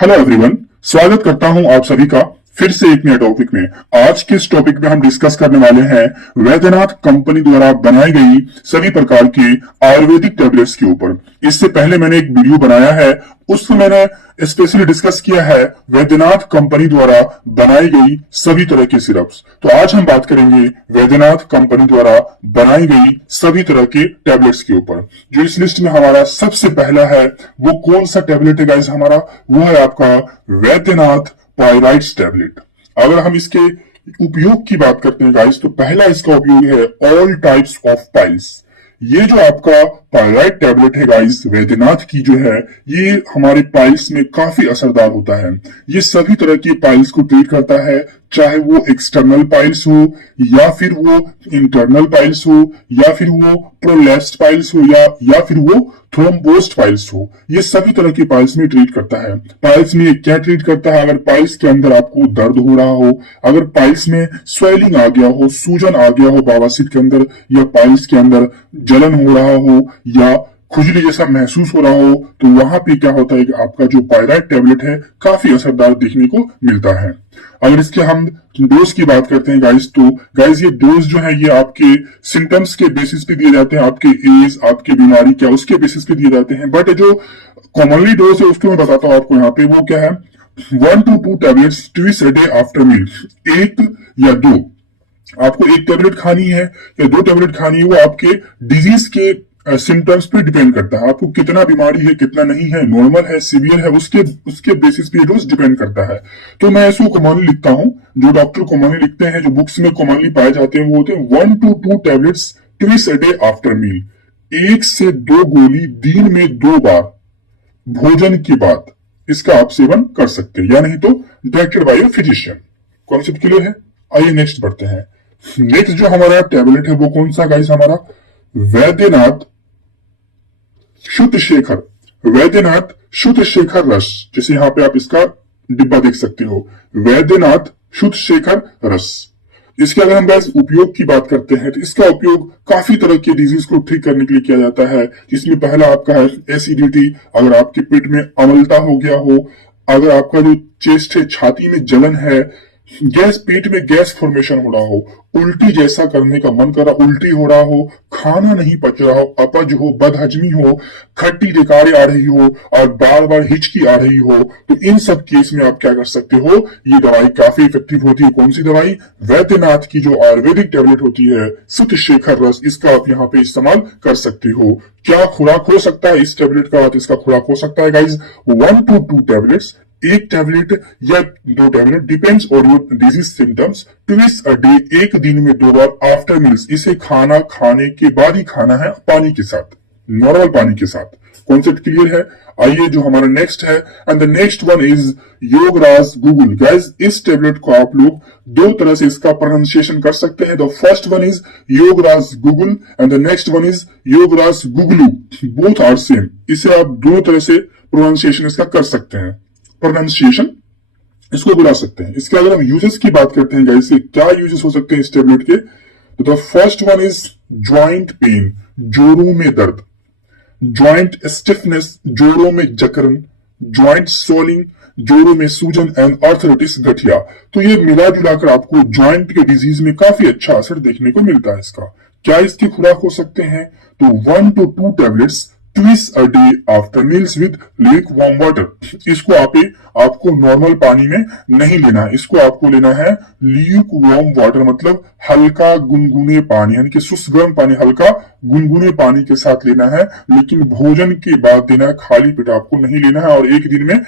Hello everyone, स्वागत करता हूं आप सभी का फिर से एक नए टॉपिक में। आज के इस टॉपिक में हम डिस्कस करने वाले हैं वैद्यनाथ कंपनी द्वारा बनाई गई सभी प्रकार के आयुर्वेदिक टैबलेट्स के ऊपर। इससे पहले मैंने एक वीडियो बनाया है, उसमें मैंने स्पेशली डिस्कस किया है वैद्यनाथ कंपनी द्वारा बनाई गई सभी तरह के सिरप्स। तो आज हम बात करेंगे वैद्यनाथ कंपनी द्वारा बनाई गई सभी तरह के टैबलेट्स के ऊपर। जो इस लिस्ट में हमारा सबसे पहला है वो कौन सा टैबलेट है गाइस हमारा, वो है आपका वैद्यनाथ पायराइट्स टैबलेट। अगर हम इसके उपयोग की बात करते हैं गाइस, तो पहला इसका उपयोग है ऑल टाइप्स ऑफ पाइल्स। ये जो आपका पायराइट टैबलेट है गाइस वैद्यनाथ की जो है, ये हमारे पाइल्स में काफी असरदार होता है। ये सभी तरह की पाइल्स को ट्रीट करता है, चाहे वो एक्सटर्नल पाइल्स हो या फिर वो इंटरनल पाइल्स हो या फिर वो प्रोलैप्स्ड पाइल्स हो या फिर वो थ्रोम्बोस्ड पाइल्स हो। ये सभी तरह की पाइल्स में ट्रीट करता है। पाइल्स में ये क्या ट्रीट करता है, अगर पाइल्स के अंदर आपको दर्द हो रहा हो, अगर पाइल्स में स्वेलिंग आ गया हो, सूजन आ गया हो बवासीर के अंदर, या पाइल्स के अंदर जलन हो रहा हो या खुजली जैसा महसूस हो रहा हो, तो वहां पे क्या होता है कि आपका जो पायराइट टैबलेट है काफी असरदार देखने को मिलता है। अगर इसके हम डोज की बात करते हैं गाइस, तो गाइस ये डोज जो है ये आपके सिम्टम्स के बेसिस पे दिए जाते हैं, आपके एज, आपकी बीमारी क्या उसके बेसिस पे दिए जाते हैं। बट जो कॉमनली डोज है उसको मैं बताता हूं आपको यहाँ पे, वो क्या है 1 to 2 tablets twice a day after meal. एक या दो आपको एक टैबलेट खानी है या दो टैबलेट खानी है, वो आपके डिजीज के सिम्टम्स पे डिपेंड करता है। आपको कितना बीमारी है, कितना नहीं है, नॉर्मल है, सीवियर है, उसके बेसिस पे डोज डिपेंड करता है। तो मैं इसको कॉमनली लिखता हूं, जो डॉक्टर कॉमनली लिखते हैं, जो बुक्स में कॉमनली पाए जाते हैं, वो होते हैं 1 to 2 tablets twice a day after meal. 1 से 2 गोली दिन में 2 बार भोजन के बाद इसका आप सेवन कर सकते हैं, या नहीं तो directed by physician. Concept clear है? आइए नेक्स्ट बढ़ते हैं। नेक्स्ट जो हमारा टैबलेट है वो कौन सा गाइस हमारा, वैद्यनाथ शुद्ध शेखर। वैद्यनाथ शुद्ध शेखर रस, जैसे यहां पे आप इसका डिब्बा देख सकते हो, वैद्यनाथ शुद्ध शेखर रस। इसके अगर हम गाइस उपयोग की बात करते हैं, तो इसका उपयोग काफी तरह के डिजीज को ठीक करने के लिए किया जाता है, जिसमें पहला आपका है एसिडिटी। अगर आपके पेट में अम्लता हो गया हो, अगर आपका जो चेस्ट है, छाती में जलन है, गैस, पेट में गैस फॉर्मेशन हो रहा हो, उल्टी जैसा करने का मन कर रहा, उल्टी हो रहा हो, खाना नहीं पच रहा हो, अपच हो, बदहजमी हो, खट्टी डकारें आ रही हो और बार बार हिचकी आ रही हो, तो इन सब केस में आप क्या कर सकते हो, ये दवाई काफी इफेक्टिव होती है। कौन सी दवाई? वैद्यनाथ की जो आयुर्वेदिक टैबलेट होती है शुद्ध शेखर रस, इसका आप यहाँ पे इस्तेमाल कर सकते हो। क्या खुराक हो सकता है इस टैबलेट का? तो इसका खुराक हो सकता है गाइज 1 to 2 टैबलेट्स, एक टैबलेट या दो tablet, depends on your disease symptoms, twice a day, एक दिन में 2 बार आफ्टर मील्स। इसे खाना खाने के बाद ही खाना है, पानी के साथ, नॉर्मल पानी के साथ। कॉन्सेप्ट क्लियर है? आइए जो हमारा नेक्स्ट है, and the next one is Yograj Guggul. Guys इस टैबलेट को आप लोग दो तरह से इसका प्रोनाउंसिएशन कर सकते हैं। The first one is Yograj Guggul and the next one is Yograj Guggulu. Both are same. इसे आप दो तरह से प्रोनाउंसिएशन इसका कर सकते हैं, प्रोनाउंसिएशन इसको बुला सकते हैं। इसके अगर हम यूजेस की बात करते हैं गाइस, क्या यूजेस हो सकते हैं इस टैबलेट के, तो the first one is joint pain, जोड़ों में दर्द, ज्वाइंट स्टिफनेस, जोड़ों में जकड़न, ज्वाइंट सोलिंग, जोड़ों में सूजन, एंड आर्थराइटिस, गठिया। तो ये मिला जुलाकर आपको ज्वाइंट के डिजीज में काफी अच्छा असर देखने को मिलता है इसका। क्या इसकी खुराक हो सकते हैं? तो 1 to 2 tablets twice a day after meals with Luke warm water. इसको आपको नॉर्मल पानी में नहीं लेना है, इसको आपको लेना है ल्यूक वार्म वाटर, मतलब हल्का गुनगुने पानी, यानी कि शुष्क गर्म पानी, हल्का गुनगुने पानी के साथ लेना है। लेकिन भोजन के बाद देना है, खाली पेट आपको नहीं लेना है, और एक दिन में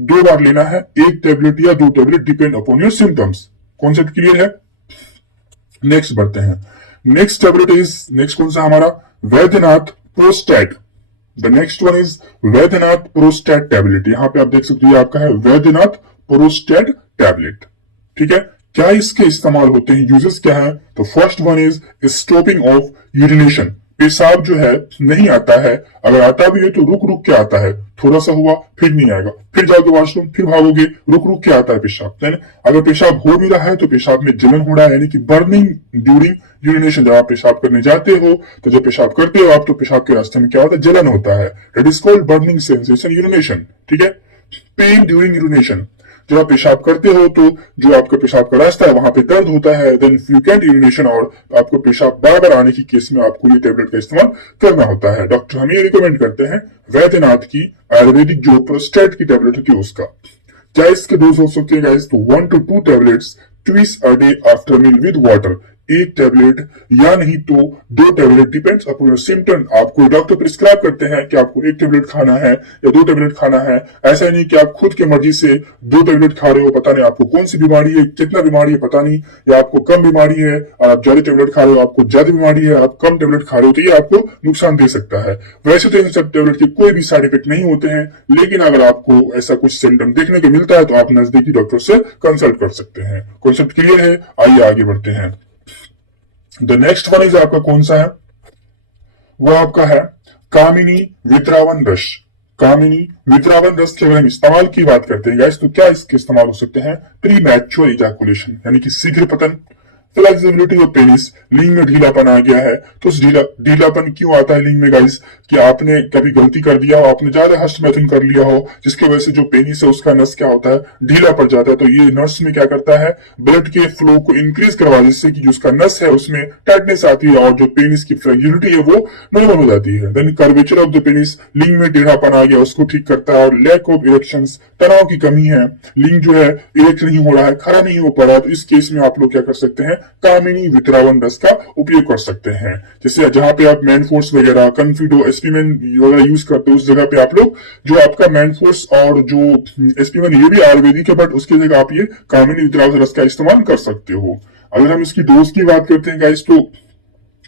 2 बार लेना है, एक टैबलेट या 2 tablet, depend upon your symptoms. Concept clear है? नेक्स्ट बढ़ते हैं। नेक्स्ट टैबलेट इज, नेक्स्ट कौन सा हमारा, Baidyanath prostate. The next one is Baidyanath prostate tablet. यहां पे आप देख सकते हैं आपका है वैद्यनाथ प्रोस्टेट टैबलेट। ठीक है, क्या इसके इस्तेमाल होते हैं, यूजेस क्या है? तो first one is stopping of urination. पेशाब जो है नहीं आता है, अगर आता भी है तो रुक रुक के आता है, थोड़ा सा हुआ फिर नहीं आएगा, फिर जाओगे वॉशरूम, फिर भागोगे, रुक रुक के आता है पेशाब। अगर पेशाब हो भी रहा है तो पेशाब में जलन हो रहा है, यानी कि बर्निंग ड्यूरिंग यूरिनेशन। जब आप पेशाब करने जाते हो, तो जब पेशाब करते हो आप, तो पेशाब के रास्ते में क्या होता है, जलन होता है। It is called burning sensation urination. ठीक है, पेन ड्यूरिंग यूरिनेशन, जब आप पेशाब करते हो तो जो आपका पेशाब का रास्ता है वहां पे दर्द होता है। देन फ्रीक्वेंट यूरिनेशन, और आपको पेशाब बार बार आने की केस में आपको ये टेबलेट का इस्तेमाल करना होता है। डॉक्टर हमें ये रिकमेंड करते हैं वैद्यनाथ की आयुर्वेदिक जो प्रोस्टेट की टेबलेट होती है उसका। क्या इसके डोज हो सकते हैं गाइस? तो 1 to 2 tablets twice a day after meal with water, एक टेबलेट या नहीं तो 2 tablet, depends upon your symptom. आपको डॉक्टर प्रिस्क्राइब करते हैं कि आपको 1 टैबलेट खाना है या 2 टैबलेट खाना है। ऐसा नहीं कि आप खुद के मर्जी से 2 टैबलेट खा रहे हो, पता नहीं आपको कौन सी बीमारी है, कितना बीमारी है पता नहीं, या आपको कम बीमारी है और आप ज्यादा टैबलेट खा रहे हो, आपको ज्यादा बीमारी है आप कम टैबलेट खा रहे हो, तो ये आपको नुकसान दे सकता है। वैसे तो इन सब टैबलेट के कोई भी साइड इफेक्ट नहीं होते हैं, लेकिन अगर आपको ऐसा कुछ सिम्टम देखने को मिलता है तो आप नजदीकी डॉक्टर से कंसल्ट कर सकते हैं। कॉन्सेप्ट क्लियर है? आइए आगे बढ़ते हैं। द नेक्स्ट वन इज आपका कौन सा है? वो आपका है कामिनी वितरावन रस। कामिनी वितरावन रस के अगर हम इस्तेमाल की बात करते हैं गाइस, तो क्या इसके इस्तेमाल हो सकते हैं? प्री मैच्योर इजैकुलेशन, यानी कि शीघ्र पतन, फ्लेक्सिबिलिटी ऑफ पेनिस, लिंग में ढीलापन आ गया है। तो उस ढीलापन क्यों आता है लिंग में गाइस? कि आपने कभी गलती कर दिया हो, आपने ज्यादा हस्तमैथुन कर लिया हो, जिसकी वजह से जो पेनिस है उसका नस क्या होता है, ढीला पड़ जाता है। तो ये नस में क्या करता है, ब्लड के फ्लो को इंक्रीज करवा, जिससे कि जो उसका नस है उसमें टाइटनेस आती है और जो पेनिस की फ्लेक्सिबिलिटी है वो नॉर्मल हो जाती है। Then curvature of the penis, लिंग में टेढ़ापन आ गया उसको ठीक करता है। और लैक ऑफ इरेक्शंस, तनाव की कमी है, लिंग जो है इरेक्ट नहीं हो रहा है, खड़ा नहीं हो पा रहा है, तो इस केस में आप लोग क्या कर सकते हैं, कामिनी वितरावन रस का उपयोग कर सकते हैं। जैसे जहां पे आप मैन फोर्स वगैरह, कन्फिडो, एस्पीमेन वगैरह यूज करते हो, उस जगह पे आप लोग जो आपका मैन फोर्स और जो एस्पीमेन, ये भी आयुर्वेदिक है, बट उसकी जगह आप ये कामिनी वितरावन रस का इस्तेमाल कर सकते हो। अगर हम इसकी डोज की बात करते हैं गाइस, तो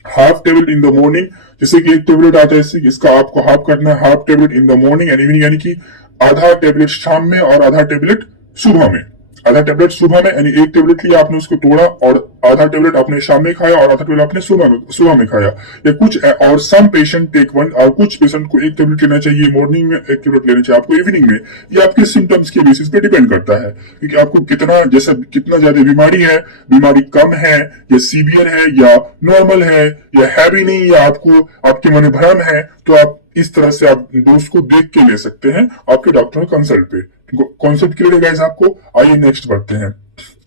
half tablet in the morning, जैसे कि 1 टेबलेट आता है, इसका आपको हाफ करना है, half tablet in the morning and evening, यानी कि आधा टेबलेट शाम में और आधा टेबलेट सुबह में। आधा टेबलेट सुबह में, यानी 1 टेबलेट लिया आपने, उसको तोड़ा और आधा टेबलेट आपने शाम में खाया और आधा टेबलेट आपने सुबह में खाया। या कुछ और सम पेशेंट टेक 1, और कुछ पेशेंट को 1 टेबलेट लेना चाहिए मॉर्निंग में, 1 टेबलेट लेना चाहिए आपको इवनिंग में। ये आपके सिम्टम्स के बेसिस पे डिपेंड करता है, क्योंकि आपको कितना ज्यादा बीमारी है, बीमारी कम है या सीवियर है या नॉर्मल है या हैवी नहीं, या आपके मन में भ्रम है, तो आप इस तरह से आप डोज को देख के ले सकते हैं आपके डॉक्टर कंसल्ट पे। कॉन्सेप्ट क्लियर है गाइस आपको? आइए नेक्स्ट बढ़ते हैं।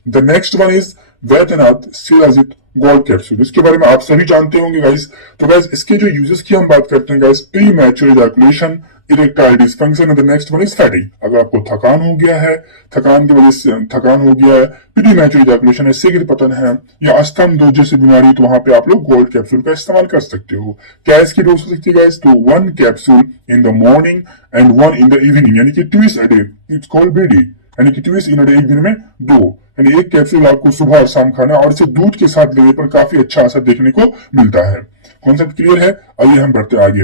The next one is Baidyanath Shilajit gold capsule. इसके बारे में आप सभी जानते होंगे गाइस। तो गाइस इसके जो यूजेस की हम बात करते हैं guys, pre mature ejaculation, erectile dysfunction, and the next one is fatigue. अगर आपको थकान हो गया है, थकान की वजह से थकान हो गया है, प्री मैच्योर इजैकुलेशन है, शीघ्र पतन है, या स्तंभ दोष जैसी बीमारी, तो वहां पे आप लोग गोल्ड कैप्सूल का इस्तेमाल कर सकते हो। क्या इसकी डोज हो सकती है गाइस? तो 1 capsule in the morning and 1 in the evening, यानी कि twice a day, it's called BD, यानी कि ट्विस इन अ डे, एक दिन में 2, यानी 1 कैप्सूल आपको सुबह और शाम खाना, और इसे दूध के साथ लेने पर काफी अच्छा असर देखने को मिलता है। कॉन्सेप्ट क्लियर है? आइए हम बढ़ते आगे।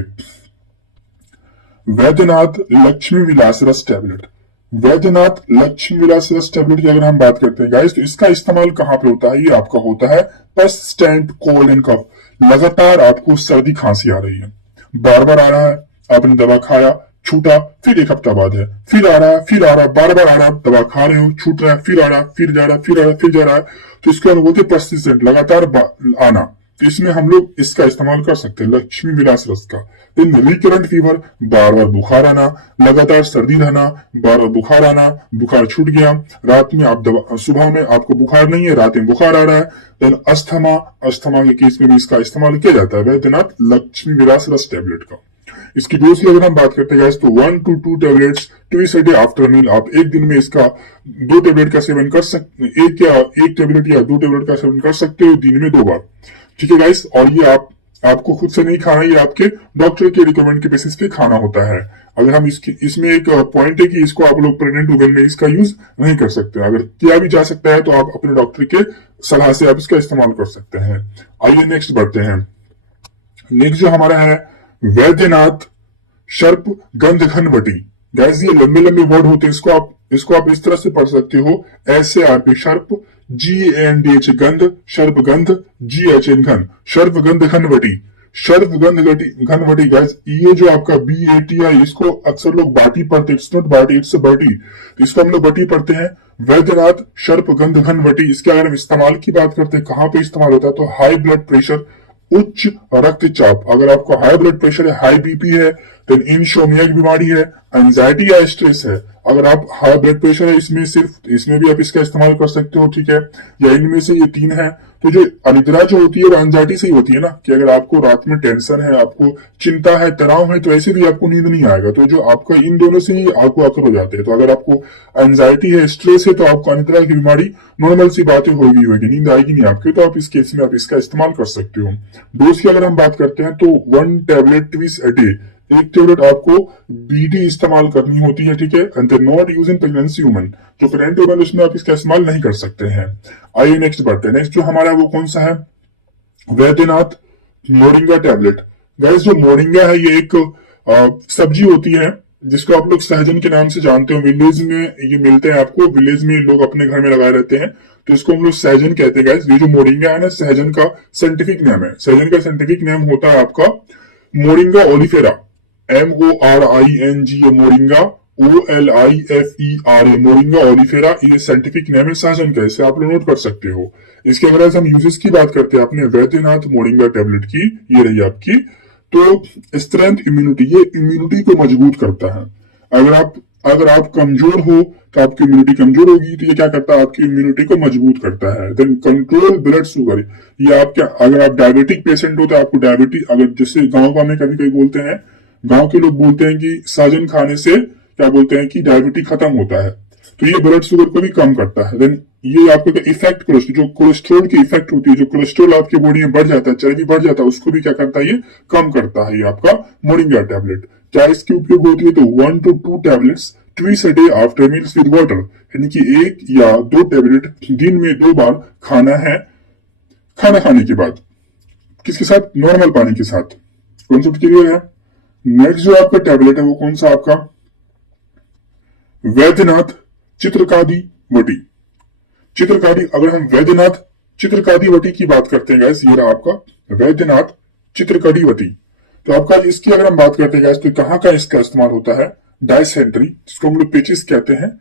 वैद्यनाथ लक्ष्मी विलास रस टैबलेट। वैद्यनाथ लक्ष्मी विलास रस टैबलेट की अगर हम बात करते हैं गाइस, तो इसका इस्तेमाल कहां पे होता है? ये आपका होता है पर्सिस्टेंट कोल्ड एंड कफ, लगातार आपको सर्दी खांसी आ रही है, बार बार आ रहा है, आपने दवा खाया, छूटा, फिर 1 हफ्ता बाद है, फिर आ रहा है, फिर आ रहा है, बार बार आ रहा है, दवा खा रहे हो, छूट रहा है, फिर आ रहा है, फिर जा रहा है, फिर आ रहा है, फिर जा रहा है, तो इसको हम बोलते हैं पर्सिस्टेंट, लगातार आना। तो इसमें हम लोग इसका इस्तेमाल कर सकते हैं, लक्ष्मी विलास रस का। इन रिकरेंट फीवर, बार बार बुखार आना, लगातार सर्दी रहना, बार बार बुखार आना, बुखार छूट गया, रात में आप सुबह में आपको बुखार नहीं है, रात में बुखार आ रहा है। देन अस्थमा, अस्थमा के केस में भी इसका इस्तेमाल किया जाता है, वैद्यनाथ लक्ष्मी विलास रस टैबलेट का। इसकी डोज की अगर हम बात करते हैं तो 1 to 2 tablets twice a day after meal. आप एक दिन में इसका 2 टैबलेट का सेवन कर सकते, एक टैबलेट या 2 टैबलेट का सेवन कर सकते हो दिन में 2 बार। ठीक है गाइस, और ये आपको खुद से नहीं खाना, ये आपके डॉक्टर के रिकमेंड के बेसिस पे खाना होता है। अगर हम इसमें एक पॉइंट है कि इसको आप लोग प्रेग्नेंट वुमेन में इसका यूज नहीं कर सकते, अगर किया भी जा सकता है तो आप अपने डॉक्टर के सलाह से आप इसका इस्तेमाल कर सकते हैं। आइए नेक्स्ट बढ़ते हैं। नेक्स्ट जो हमारा है वैद्यनाथ शर्प गंध घनवटी। गैस ये लंबे लंबे वर्ड होते हैं, इसको आप इस तरह से पढ़ सकते हो, SARP शर्प, GANDH गंध, शर्प गंध, GHN घन, शर्प गंध घनवटी, शर्प गंध घनवटी। गैस ये जो आपका BATI, इसको अक्सर लोग बाटी पढ़ते, इट्स नॉट बाटी, इट्स बटी, तो इसको हम लोग बटी पढ़ते हैं। वैद्यनाथ शर्प गंध घनवटी, इसके अगर हम इस्तेमाल की बात करते हैं, कहां पे इस्तेमाल होता है, तो हाई ब्लड प्रेशर, उच्च रक्तचाप, अगर आपको हाई ब्लड प्रेशर है, हाई BP है, देन इंशोमिया की बीमारी है, एंजाइटी या स्ट्रेस है, अगर आप हाई ब्लड प्रेशर है इसमें सिर्फ इसमें भी आप इसका इस्तेमाल कर सकते हो, ठीक है। या इनमें से ये तीन है। तो जो अनिद्रा जो होती है वो एंजाइटी से ही होती है ना, कि अगर आपको रात में टेंशन है, आपको चिंता है, तनाव है, तो ऐसे भी आपको नींद नहीं आएगा। तो जो आपका इन दोनों से ही आपको आकर हो जाते हैं। तो अगर आपको एंजाइटी है, स्ट्रेस है, तो आपको अनिद्रा की बीमारी नॉर्मल सी बातें होगी, नींद आएगी नहीं आपकी। तो आप इस केस में आप इसका इस्तेमाल कर सकते हो। डोज की अगर हम बात करते हैं तो 1 टेबलेट ट्विस अ डे, एक टेबलेट आपको बीडी इस्तेमाल करनी होती है, ठीक है। And not use in pregnancy woman, जो प्रेग्नेंट वुमन उसमें आप इसका इस्तेमाल नहीं कर सकते हैं। आइए नेक्स्ट बढ़ते हैं। नेक्स्ट जो हमारा वो कौन सा है, वैद्यनाथ मोरिंगा टैबलेट। गैस जो मोरिंगा है ये एक सब्जी होती है जिसको आप लोग सहजन के नाम से जानते हो। विलेज में ये मिलते हैं आपको, विलेज में लोग अपने घर में लगाए रहते हैं, तो इसको हम लोग सहजन कहते हैं। गैस ये जो मोरिंगा है ना, सहजन का साइंटिफिक नेम है। सहजन का साइंटिफिक नेम होता है आपका moringa oleifera, MORING, moringa OLIFERA, moringa oleifera, ये साइंटिफिक नेम है सहजन का, इसे आप लोग नोट कर सकते हो। इसके अगर हम यूजेस की बात करते हैं अपने वैद्यनाथ मोरिंगा टेबलेट की, ये रही आपकी। तो स्ट्रेंथ इम्यूनिटी, ये इम्यूनिटी को मजबूत करता है। अगर आप कमजोर हो तो आपकी इम्यूनिटी कमजोर होगी, तो ये क्या करता है, आपकी इम्यूनिटी को मजबूत करता है। देन कंट्रोल ब्लड शुगर, ये आपके अगर आप डायबिटिक पेशेंट हो तो आपको डायबिटिक, अगर जैसे गांव में कभी कभी बोलते हैं, गांव के लोग बोलते हैं कि सहजन खाने से क्या बोलते हैं कि डायबिटिक खत्म होता है, तो ये ब्लड शुगर को भी कम करता है। देन ये आपको इफेक्ट जो कोलेस्ट्रोल की इफेक्ट होती है, जो कोलेस्ट्रोल आपके बॉडी में बढ़ जाता है, चर्बी बढ़ जाता है, उसको भी क्या करता है, ये कम करता है। ये आपका मोरिंगा टैबलेट। क्या इसकी उपयोग होती है, तो 1 to 2 tablets twice a day after meals with water, यानी कि 1 या 2 टैबलेट दिन में 2 बार खाना है, खाना खाने के बाद। किसके साथ, नॉर्मल पानी के साथ। कॉन्सेप्ट क्लियर है। नेक्स्ट जो आपका टैबलेट है वो कौन सा आपका, वैद्यनाथ चित्रकादी वटी। चित्रकारी, अगर हम वैद्यनाथ चित्रकादी वटी की बात करते हैं गैस, ये रहा आपका वैद्यनाथ चित्रकादी वटी। तो आपका इसकी अगर हम बात करते हैं गैस, तो कहाँ का इसका इस्तेमाल होता है, डायसेंट्री, जिसको हम लोग पेचिस कहते हैं।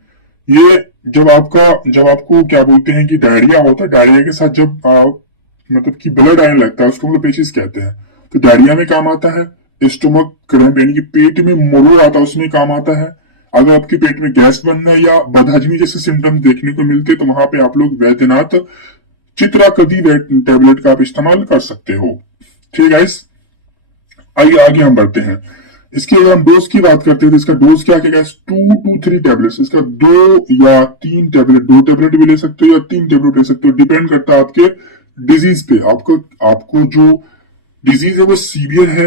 ये जब आपको क्या बोलते हैं कि डायरिया होता है, डायरिया के साथ जब मतलब कि ब्लड आने लगता है, उसको हम लोग पेचिस कहते हैं। तो डायरिया में काम आता है। स्टोमक क्रैम्प, यानी कि पेट में मरोड़ आता है, उसमें काम आता है। अगर आपके पेट में गैस बनना या बदहजमी जैसे सिम्टम्स देखने को मिलते, तो वहां पे आप लोग वैद्यनाथ चित्रकादी टैबलेट का आप इस्तेमाल कर सकते हो। ठीक है गाइस, आइए आगे हम बढ़ते हैं। इसकी अगर हम डोज की बात करते हैं तो इसका डोज क्या है, 2 to 3 टैबलेट्स। इसका 2 या 3 टैबलेट, 2 टैबलेट भी ले सकते हो या 3 टैबलेट ले सकते हो, डिपेंड करता है आपके डिजीज पे। आपको जो डिजीज है वो सीवियर है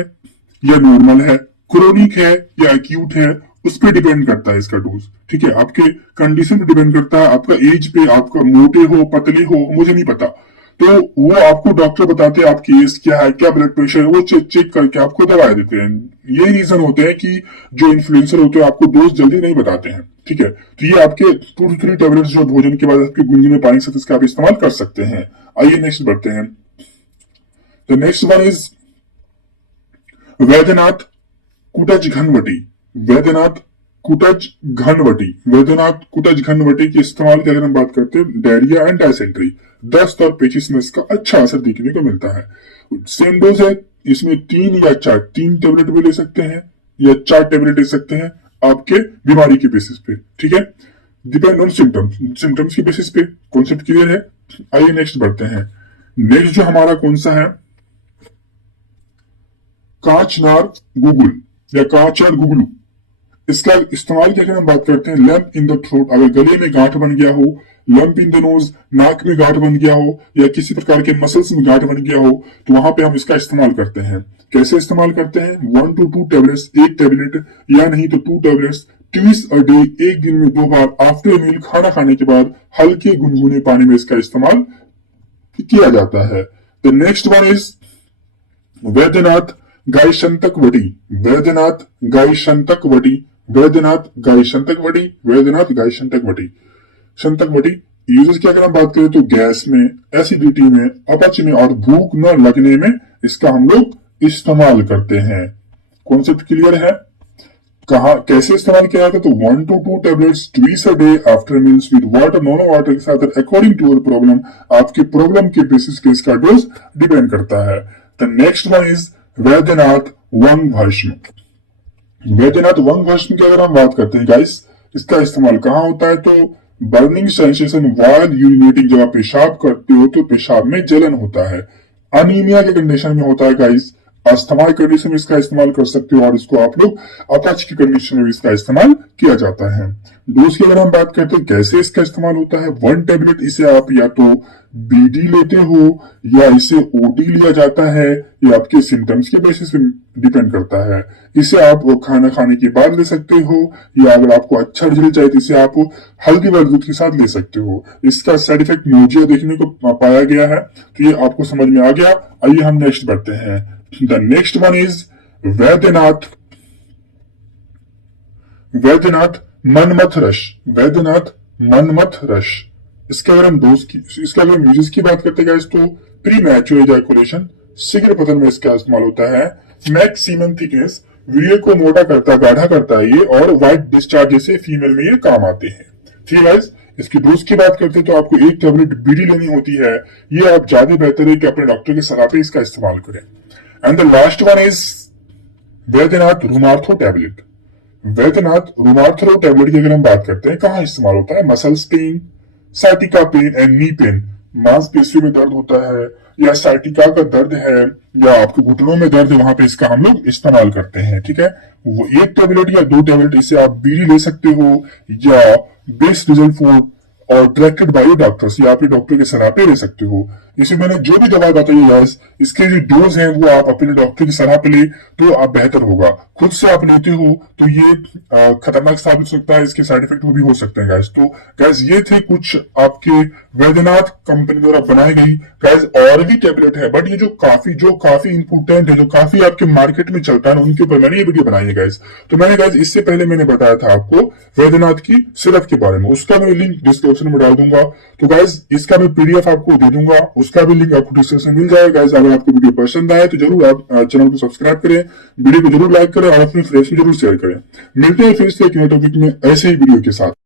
या नॉर्मल है, क्रोनिक है या एक्यूट है, उस पर डिपेंड करता है इसका डोज। ठीक है, आपके कंडीशन पे डिपेंड करता है, आपका एज पे, आपका मोटे हो पतले हो मुझे नहीं पता, तो वो आपको डॉक्टर बताते हैं आपकी एज क्या है, क्या ब्लड प्रेशर है, वो चेक करके आपको दवा देते हैं। यही रीजन होते हैं कि जो इन्फ्लुएंसर होते हैं आपको डोज जल्दी नहीं बताते हैं। ठीक है, तो ये आपके 2 to 3 टैबलेट्स जो भोजन के बाद आपके गुनगुने पानी के साथ इसका आप इस्तेमाल कर सकते हैं। आइए नेक्स्ट बढ़ते हैं। The next one is Baidyanath Kutaj Ghanvati. Baidyanath Kutaj Ghanvati, Baidyanath Kutaj Ghanvati के इस्तेमाल की अगर हम बात करते हैं, डायरिया एंड डायसेंट्री, दस्त और पेचिस में इसका अच्छा असर देखने को मिलता है। सेम डोज है, इसमें 3 या 4, 3 टैबलेट भी ले सकते हैं या 4 टैबलेट ले सकते हैं आपके बीमारी के बेसिस पे। ठीक है, डिपेंड ऑन सिम्टम्स की बेसिस पे। कॉन्सेप्ट क्लियर है। आइए नेक्स्ट बढ़ते हैं। नेक्स्ट जो हमारा कौन सा है, कांचनार गुगुल या कांचर गुगलू। इसका इस्तेमाल की अगर हम बात करते हैं, लंप इन द थ्रोट, अगर गले में गांठ बन गया हो, लंप इन द नोज, नाक में गांठ बन गया हो या किसी प्रकार के मसल्स में गांठ बन गया हो, तो वहां पे हम इसका इस्तेमाल करते हैं। कैसे इस्तेमाल करते हैं, 1 to 2 टैबलेट्स, 1 टैबलेट या नहीं तो 2 टैबलेट्स ट्विस अ डे, एक दिन में 2 बार आफ्टर मील, खाना खाने के बाद हल्के गुनगुने पानी में इसका इस्तेमाल किया जाता है। The next one is Baidyanath Gayshantak Vati. Baidyanath Gayshantak Vati, Baidyanath Gayshantak Vati, Baidyanath Gayshantak Vati. Shantak Vati uses की अगर हम बात करें तो गैस में, एसिडिटी में, अपच में और भूख न लगने में इसका हम लोग इस्तेमाल करते हैं। कॉन्सेप्ट क्लियर है। कहा कैसे इस्तेमाल किया जाता है, तो 1 to 2 tablets twice a day after meals with water, नॉनो वाटर के साथ, अकॉर्डिंग टू योर प्रॉब्लम, आपकी प्रॉब्लम के बेसिस पे इसका डोज डिपेंड करता है। The next one is Baidyanath Vang Bhasma. Baidyanath one वर्षन की अगर हम बात करते हैं गाइस, इसका इस्तेमाल कहाँ होता है, तो बर्निंग सेंसेशन व्हाइल यूरिनेटिंग, जब आप पेशाब करते हो तो पेशाब में जलन होता है, अनीमिया के कंडीशन में होता है गाइस, अस्थमा की कंडीशन में इसका इस्तेमाल कर सकते हो, और इसको आप लोग अपच की कंडीशन में भी इसका इस्तेमाल किया जाता है। डोज की अगर हम बात करते हैं कैसे इसका इस्तेमाल होता है, 1 टेबलेट इसे आप या तो बीडी लेते हो या इसे ओडी लिया जाता है, ये आपके सिम्टम्स के बेसिस पे डिपेंड करता है। इसे आप खाना खाने के बाद ले सकते हो, या अगर आपको अच्छा रिजल्ट चाहिए तो इसे आप हल्दी वाले दूध के साथ ले सकते हो। इसका साइड इफेक्ट नोजिया देखने को पाया गया है, तो ये आपको समझ में आ गया। आइए हम नेक्स्ट बढ़ते हैं। The next one is Baidyanath Baidyanath Manmath Ras. Baidyanath Manmath रस, इसके अगर हम डोज की, इसके अगर हम यूजेस की बात करते हैं तो प्री मैच्योर इजैकुलेशन, शीघ्र पतन में इसका इस्तेमाल होता है। मैक्सिमम थिकनेस, वीर्य को मोटा करता गाढ़ा करता है ये, और व्हाइट डिस्चार्ज जैसे फीमेल में ये काम आते हैं। ठीक है गाइस, इसकी डोज की बात करते हैं तो आपको 1 टेबलेट बीडी लेनी होती है। ये आप ज्यादा बेहतर है कि अपने डॉक्टर की सलाह पे इसका इस्तेमाल करें। And the last one is Baidyanath Rheumartho tablet. Baidyanath Rheumartho tablet की अगर हम बात करते हैं कहाँ इस्तेमाल होता है, muscles pain, sciatica pain and knee pain, मांसपेशियों में दर्द होता है, या साइटिका का दर्द है, या आपके घुटनों में दर्द है, वहां पे इसका हम लोग इस्तेमाल करते हैं। ठीक है, वो 1 टेबलेट या 2 टेबलेट इसे आप बीडी ले सकते हो, या बेस्ट रिजल्ट फॉर और डायरेक्टेड बाय योर डॉक्टर्स, या आपके डॉक्टर की सलाह पे ले सकते हो। इसमें मैंने जो भी दवा बताई है इसके जो डोज है वो आप अपने डॉक्टर की सलाह पे ले तो आप बेहतर होगा। खुद से आप लेते हो तो ये खतरनाक साबित हो सकता है, इसके साइड इफेक्ट भी हो सकते हैं गाइस। तो गाइस ये थे कुछ आपके वैद्यनाथ कंपनी द्वारा बनाई गई गाइस और भी टेबलेट है, बट ये जो काफी इंपोर्टेंट है, जो काफी आपके मार्केट में चलता है, उनके ऊपर मैंने ये वीडियो बनाई है गाइस। तो मैंने गाइस इससे पहले मैंने बताया था आपको वैद्यनाथ की सिरप के बारे में, उसका मैं लिंक डिस्क्रिप्शन में डाल दूंगा। तो गाइस इसका मैं पीडीएफ आपको दे दूंगा, उसका भी लिंक आपको डिस्क्रिप्शन में मिल जाएगा गाइस। अगर आपको वीडियो पसंद आए तो जरूर आप चैनल को सब्सक्राइब करें, वीडियो को जरूर लाइक करें और अपने फ्रेंड्स में जरूर शेयर करें। मिलते हैं फिर से एक नए टॉपिक में ऐसे ही वीडियो के साथ।